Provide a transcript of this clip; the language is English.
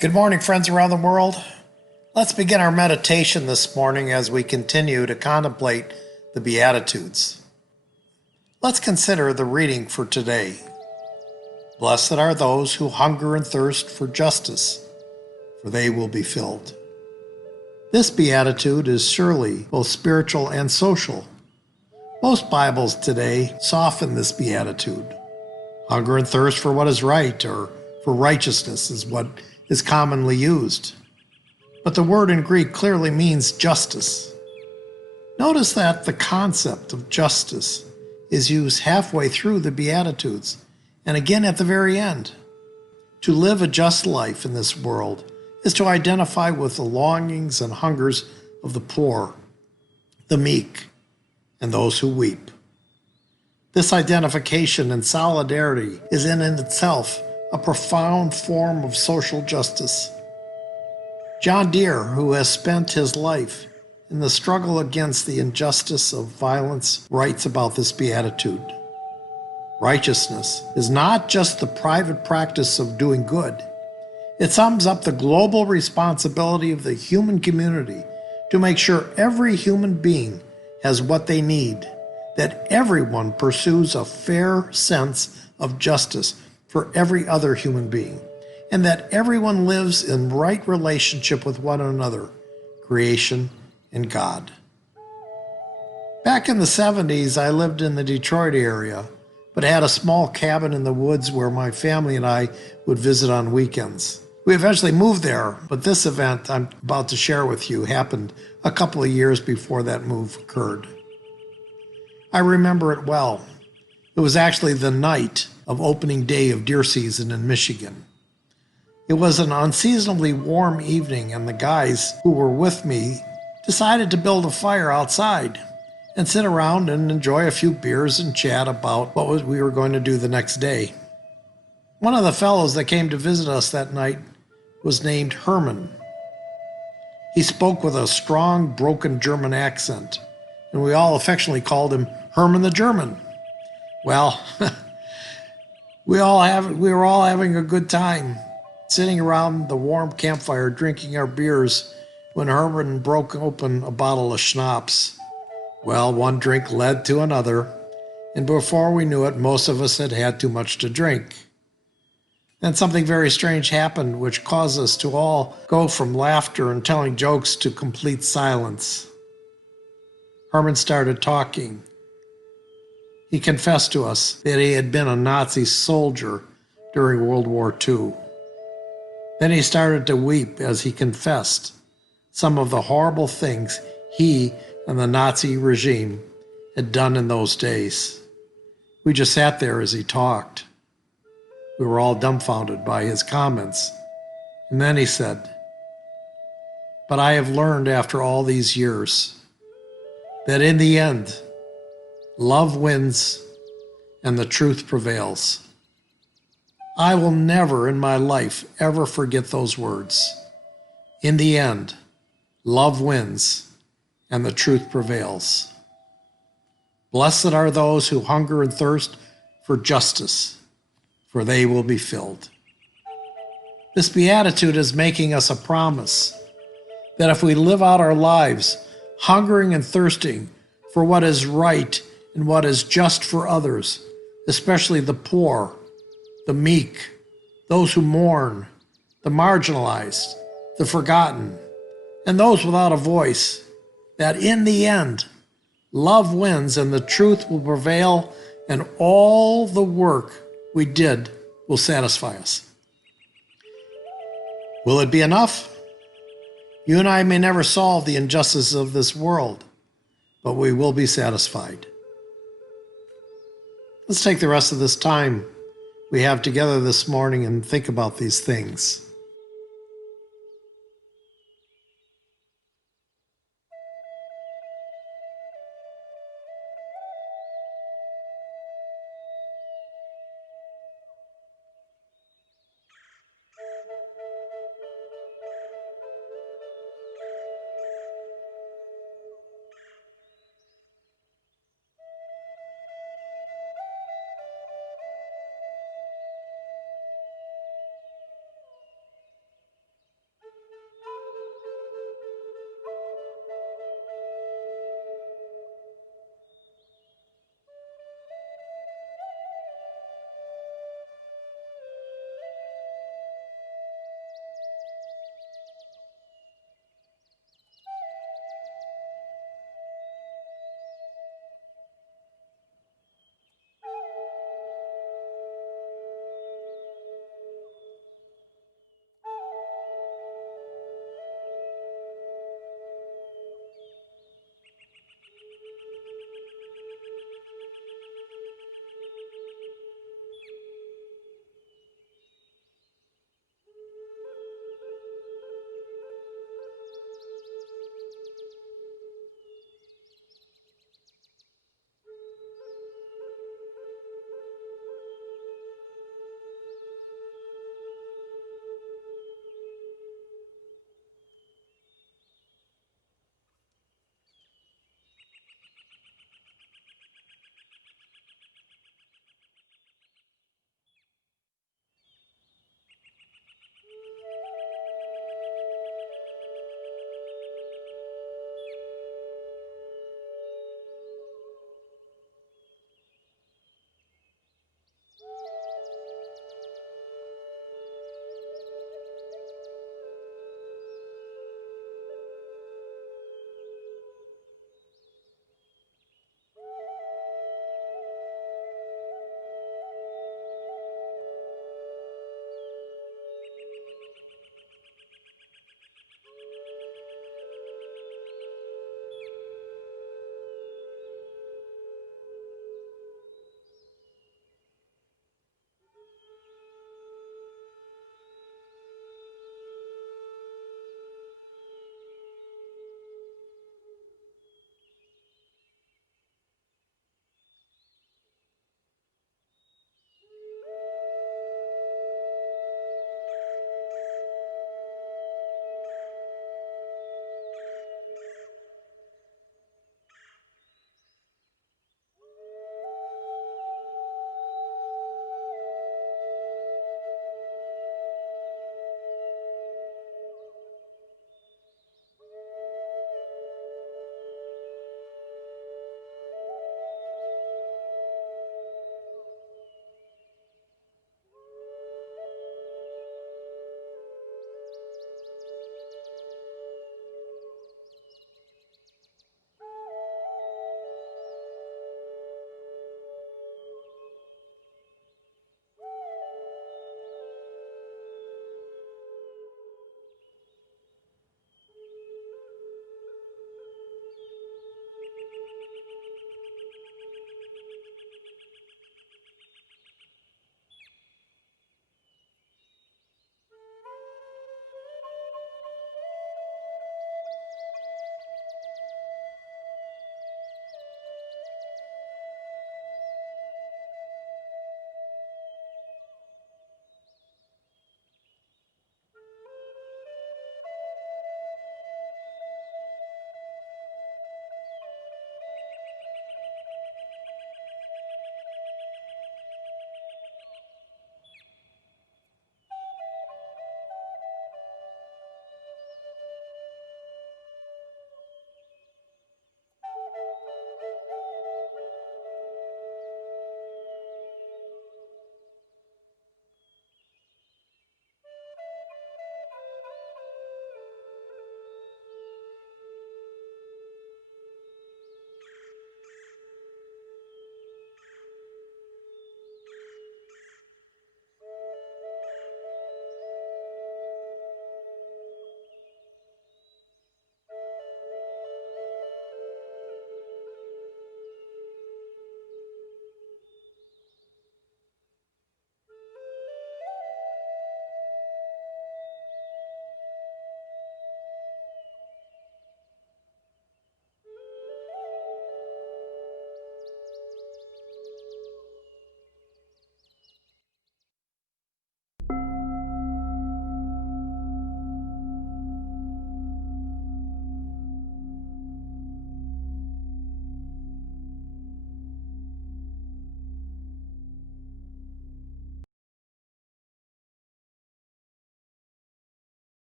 Good morning, friends around the world. Let's begin our meditation this morning as we continue to contemplate the Beatitudes. Let's consider the reading for today. Blessed are those who hunger and thirst for justice, for they will be filled. This Beatitude is surely both spiritual and social. Most Bibles today soften this Beatitude. Hunger and thirst for what is right or for righteousness is what is commonly used. But the word in Greek clearly means justice. Notice that the concept of justice is used halfway through the Beatitudes and again at the very end. To live a just life in this world is to identify with the longings and hungers of the poor, the meek, and those who weep. This identification and solidarity is in itself a profound form of social justice. John Deere, who has spent his life in the struggle against the injustice of violence, writes about this beatitude. Righteousness is not just the private practice of doing good. It sums up the global responsibility of the human community to make sure every human being has what they need, that everyone pursues a fair sense of justice for every other human being, and that everyone lives in right relationship with one another, creation, and God. Back in the 70s, I lived in the Detroit area, but had a small cabin in the woods where my family and I would visit on weekends. We eventually moved there, but this event I'm about to share with you happened a couple of years before that move occurred. I remember it well. It was actually the night of opening day of deer season in Michigan. It was an unseasonably warm evening, and the guys who were with me decided to build a fire outside and sit around and enjoy a few beers and chat about what we were going to do the next day. One of the fellows that came to visit us that night was named Herman. He spoke with a strong, broken German accent, and we all affectionately called him Herman the German. Well, we were all having a good time, sitting around the warm campfire drinking our beers when Herman broke open a bottle of schnapps. Well, one drink led to another, and before we knew it, most of us had had too much to drink. Then something very strange happened, which caused us to all go from laughter and telling jokes to complete silence. Herman started talking. He confessed to us that he had been a Nazi soldier during World War II. Then he started to weep as he confessed some of the horrible things he and the Nazi regime had done in those days. We just sat there as he talked. We were all dumbfounded by his comments. And then he said, "But I have learned after all these years that in the end, love wins and the truth prevails." I will never in my life ever forget those words. In the end, love wins and the truth prevails. Blessed are those who hunger and thirst for justice, for they will be filled. This beatitude is making us a promise that if we live out our lives hungering and thirsting for what is right and what is just for others, especially the poor, the meek, those who mourn, the marginalized, the forgotten, and those without a voice, that in the end, love wins and the truth will prevail, and all the work we did will satisfy us. Will it be enough? You and I may never solve the injustices of this world, but we will be satisfied. Let's take the rest of this time we have together this morning and think about these things.